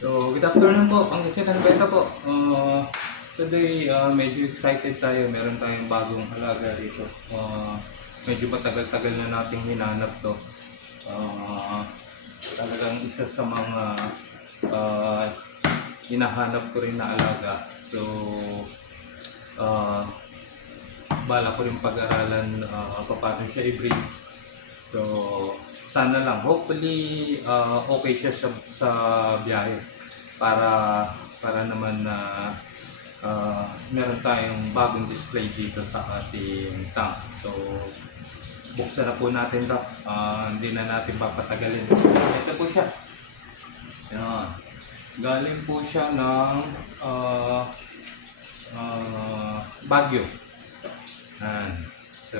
So, good afternoon po, Pangasinan Beta po. Today, medyo excited tayo. Meron tayong bagong alaga dito. Medyo matagal-tagal na nating hinanap to. Talagang isa sa mga hinahanap ko rin na alaga. So, bala ko rin pag-aralan paano siya i-breed. So, sana lang, hopefully okay siya sa biyahe para naman na meron tayong bagong display dito sa ating tank. So, buksan na po natin ito. Hindi na natin papatagalin. Ito po siya. Yan. Galing po siya ng Baguio. Yan. So,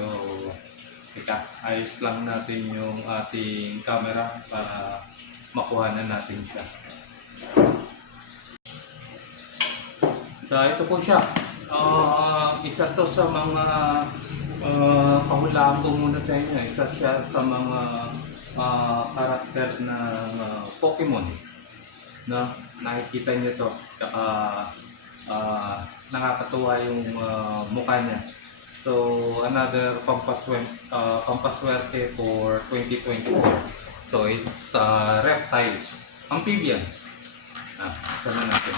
ayos lang natin yung ating camera para makuha na natin siya. So, ito po siya. Isa to sa mga kahulaan ko muna sa inyo. Isa siya sa mga karakter ng Pokemon. No? Nakikita niyo to. Tsaka nakakatuwa yung mukha niya. So, another pampaswerte for 2024. So, it's reptiles, amphibians. Sama natin.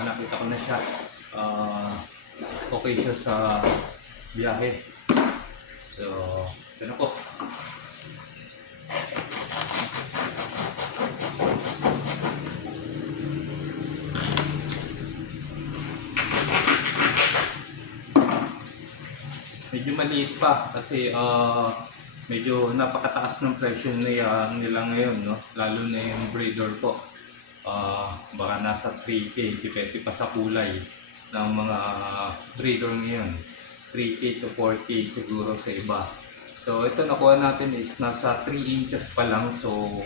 Nakita ko na siya. Okay siya sa biyahe. So, ito na po. Medyo maliit pa kasi medyo napakataas ng presyo nila ngayon, no? Lalo na yung breeder po. Baka nasa 3K, depende pa sa kulay ng mga breeder ngayon. 3K to 4K siguro sa iba. So ito nakuha natin is nasa 3 inches pa lang. So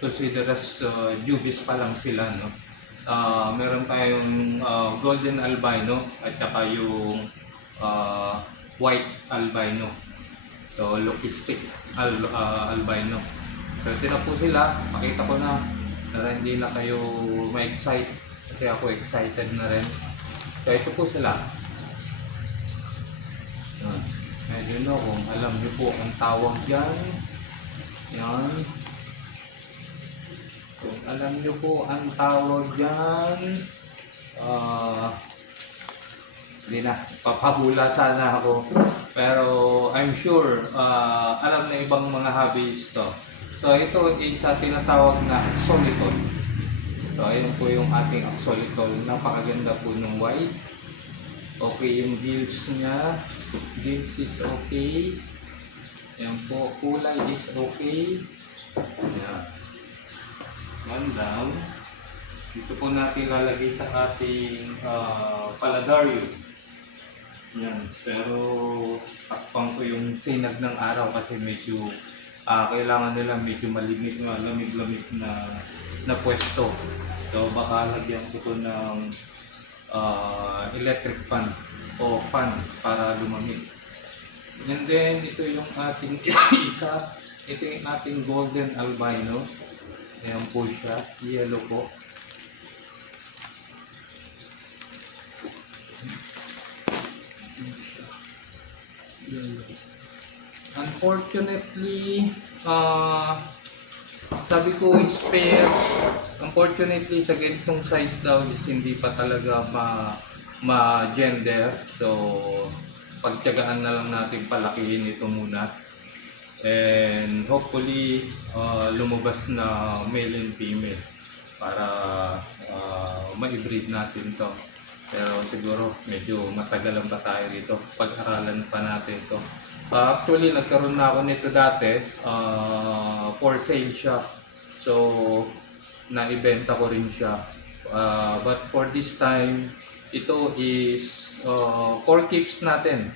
consider as juvis pa lang sila, no? Meron tayong golden albino at saka yung white albino. So leucistic albino. So ito na po sila, makita ko na hindi na kayo ma-excite kasi ako excited na rin. So ito po sila. I don't know kung alam niyo po ang tawag dyan. Yan. Kung alam niyo po ang tawag dyan, hindi na, papahula sana ako. Pero I'm sure alam na ibang mga hobbies to. So ito is tinatawag na axolotl. So ayun po yung ating axolotl. Napakaganda po ng white. Okay yung gills niya. Gills is okay. Ayan po, kulay is okay. Ayan. One down. Dito po natin lalagay sa ating paladarium. Ayan. Pero takpang ko yung sinag ng araw kasi medyo kailangan nila medyo malimit na lamig-lamig na pwesto. So baka lagyan ko ito ng electric fan o fan para lumamig. And then ito yung ating isa, ito yung ating golden albino. Ayan po siya, yellow po. Unfortunately, sabi ko is pair. Unfortunately, sa ganitong size daw is hindi pa talaga ma-gender. So, pagtiyagaan na lang natin palakihin ito muna. And hopefully, lumabas na male and female para ma-breed natin to. Pero siguro medyo matagalan pa tayo dito. Pag-aralan pa natin to. Actually, nagkaroon na ako nito dati. For sale siya. So, naibenta ko rin siya. But for this time, ito is for keeps natin.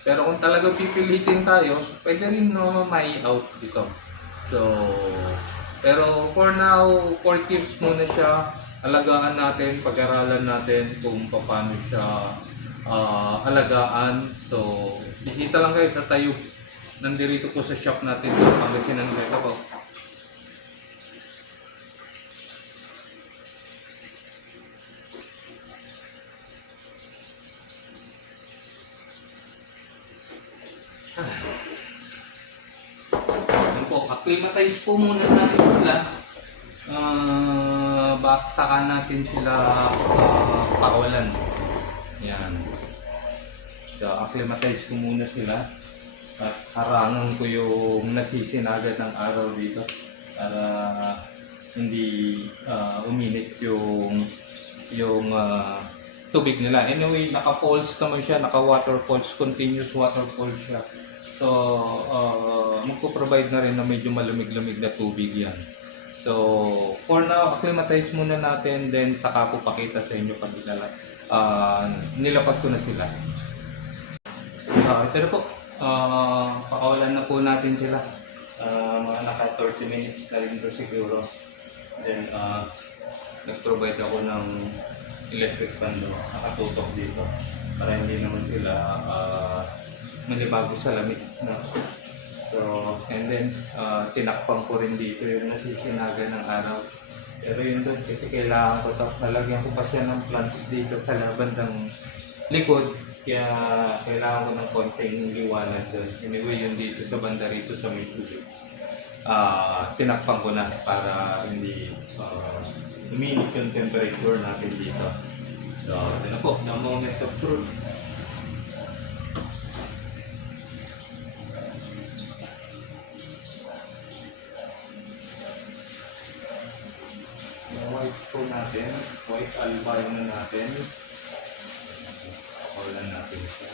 Pero kung talaga pipilitin tayo, pwede rin may out dito. So, pero for now, for keeps muna siya. Alagaan natin, pag-aralan natin kung paano siya alagaan. So, bisita lang kayo sa Tayo. Nandito po sa shop natin sa Pangasinan Ito po. Yan po, acclimatize po muna natin sila. Saka natin sila pakawalan. Yan. So, acclimatize ko muna sila. At harangan ko yung nasisinagad ng araw dito para hindi uminit yung tubig nila. Anyway, naka-falls naman siya, naka-waterfalls, continuous waterfalls siya. So, magpo-provide na rin na medyo malamig-lamig na tubig yan. So, for now, acclimatize muna natin, then saka po pakita sa inyo pag nilapag ko na sila. Ito na po, pakawalan na po natin sila. Mga naka 30 minutes na rin ito siguro. Then, nag-provide ako ng electric fan nakatutok dito para hindi naman sila malibago sa lamig. No? So, and then, tinakpan ko rin dito yung nasisinaga ng araw. Pero yun doon kasi kailangan ko ito. Nalagyan ko pa siya ng plants dito sa bandang likod. Kaya kailangan ko ng konting liwanag doon. Anyway, yun dito sa banda rito sa may tubig. Tinakpan ko na para hindi uminit yung temperature natin dito. So, ito na po, the moment of truth. White po natin, white albino natin. Pakawalan natin siya.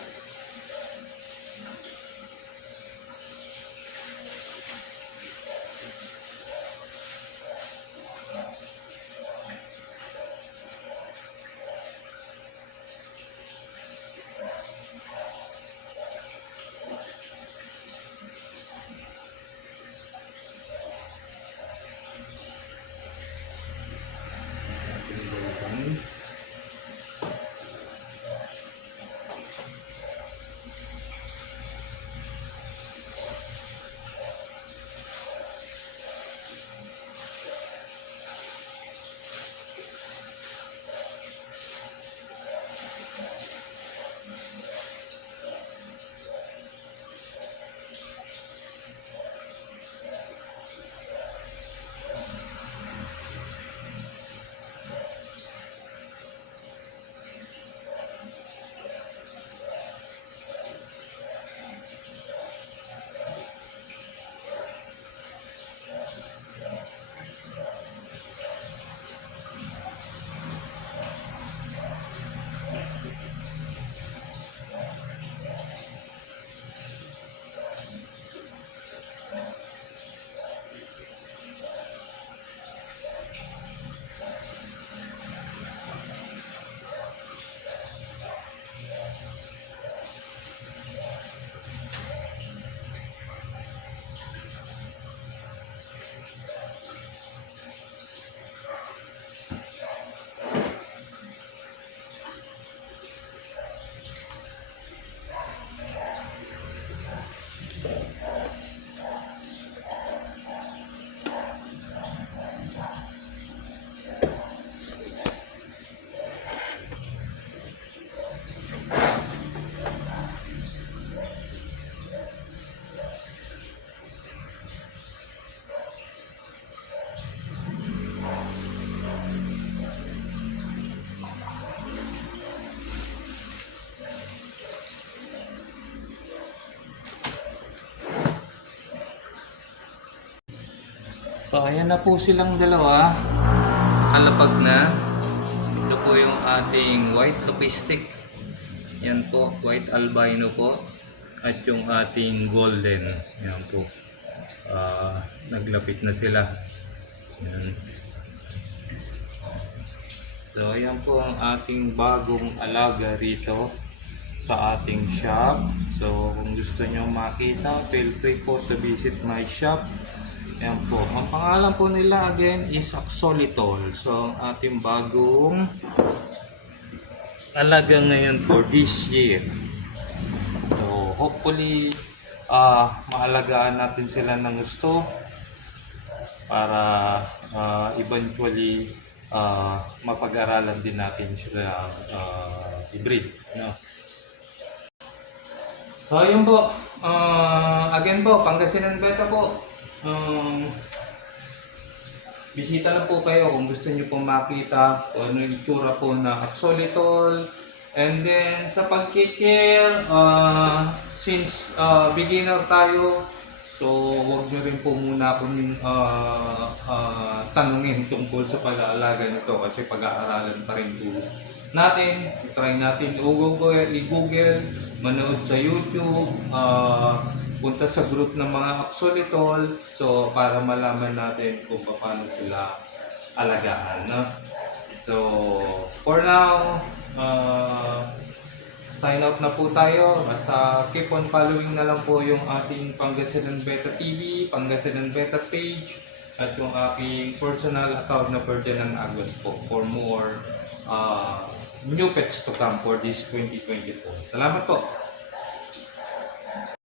So, ayan na po silang dalawa. Kalapag na. Ito po yung ating white lopistic. Yan po, white albino po. At yung ating golden. Yan po. Naglapit na sila. Yan. So, ayan po ang ating bagong alaga rito sa ating shop. So, kung gusto nyo makita, feel free po to visit my shop. Ayan po. Ang pangalan po nila again is Axolotl. So, ang ating bagong alaga ngayon for this year. So, hopefully, maalagaan natin sila ng gusto para eventually mapag-aralan din natin sila i-breed. No? So, ayun po. Again po, Pangasinan Beta po. Bisita lang po kayo kung gusto niyo po makita kung ano yung itsura po na Axolotl. And then sa pag-care, since beginner tayo, so huwag niyo rin po muna akong tanungin tungkol sa pag-aalaga nito kasi pag-aaralan pa rin po natin. Try natin i-google, manood sa YouTube, punta sa group ng mga Axolotl, so para malaman natin kung paano sila alagaan, no? So for now, sign out na po tayo. Basta keep on following na lang po yung ating Pangasinan Beta TV, Pangasinan Beta page, at yung aking personal account na Ferdinand Agos po for more new pets to come for this 2024. Salamat po!